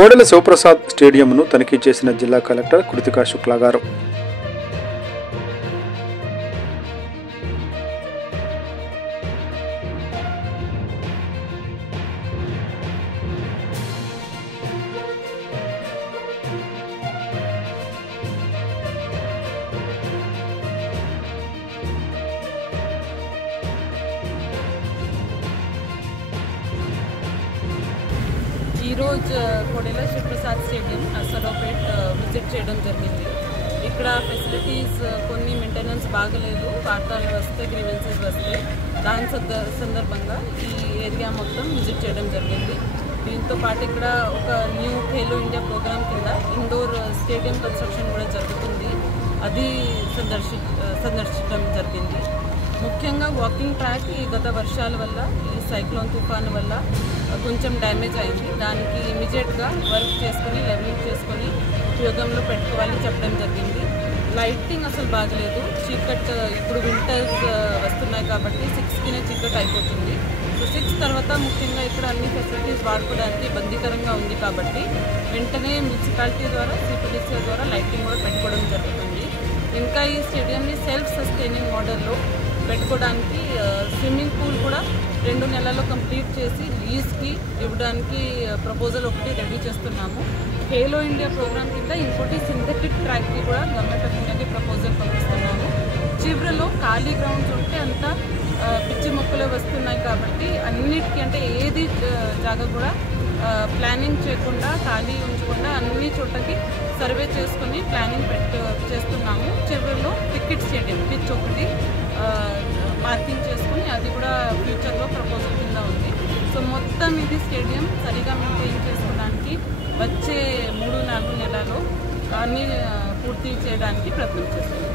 కోడెల శివప్రసాద్ స్టేడియంను తనిఖీ చేసిన జిల్లా కలెక్టర్ కృతికా శుక్లా గారు. ఈరోజు కోడెల శివప్రసాద్ స్టేడియం అసరాపేట్ విజిట్ చేయడం జరిగింది. ఇక్కడ ఫెసిలిటీస్ కొన్ని మెయింటెనెన్స్ బాగలేదు, వార్తలు వస్తే గ్రీవెన్సెస్ వస్తే దాని సందర్భంగా ఈ ఏరియా మొత్తం విజిట్ చేయడం జరిగింది. దీంతో పాటు ఇక్కడ ఒక న్యూ ఖేలో ఇండియా ప్రోగ్రామ్ కింద ఇండోర్ స్టేడియం కన్స్ట్రక్షన్ కూడా జరుగుతుంది, అది సందర్శించడం జరిగింది. ముఖ్యంగా వాకింగ్ ట్రాక్ ఈ గత వర్షాల వల్ల, ఈ సైక్లోన్ తుఫాను వల్ల కొంచెం డ్యామేజ్ అయింది. దానికి ఇమీడియట్గా వర్క్ చేసుకొని లెవెలింగ్ చేసుకొని ఉపయోగంలో పెట్టుకోవాలని చెప్పడం జరిగింది. లైటింగ్ అసలు బాగలేదు, చీకట్ ఇప్పుడు వింటర్స్ వస్తున్నాయి కాబట్టి 6కినే చీకట్ అయిపోతుంది. సో 6 తర్వాత ముఖ్యంగా ఇక్కడ అన్ని ఫెసిలిటీస్ వాడుకోవడానికి ఇబ్బందికరంగా ఉంది కాబట్టి వెంటనే మున్సిపాలిటీ ద్వారా, సిపిడిసి ద్వారా లైటింగ్ కూడా పెట్టుకోవడం జరుగుతుంది. ఇంకా ఈ స్టేడియంని సెల్ఫ్ సస్టైనింగ్ మోడల్లో పెట్టుకోవడానికి స్విమ్మింగ్ పూల్ కూడా 2 నెలల్లో కంప్లీట్ చేసి లీజ్కి ఇవ్వడానికి ప్రపోజల్ ఒకటి రెడీ చేస్తున్నాము. ఖేలో ఇండియా ప్రోగ్రామ్ కింద ఇంకోటి సింథటిక్ ట్రాక్కి కూడా గవర్నమెంట్ ఆఫ్ ఇండియాకి ప్రపోజల్ పంపిస్తున్నాము. చివరిలో ఖాళీ గ్రౌండ్స్ ఉంటే అంతా పిచ్చి మొక్కలు వస్తున్నాయి కాబట్టి అన్నిటికీ అంటే ఏది జాగా కూడా ప్లానింగ్ చేయకుండా ఖాళీ ఉంచకుండా అన్ని చోటకి సర్వే చేసుకుని ప్లానింగ్ చేస్తున్నాము. చివరిలో క్రికెట్ స్టేడియం పిచ్ ఒకటి మార్కింగ్ చేసుకుని అది కూడా ఫ్యూచర్లో ప్రపోజల్ కింద ఉంది. సో మొత్తం ఇది స్టేడియం సరిగా మెయింటైన్ చేసుకోవడానికి వచ్చే 3-4 నెలల్లో అన్నీ పూర్తి చేయడానికి ప్రయత్నం చేస్తున్నాం.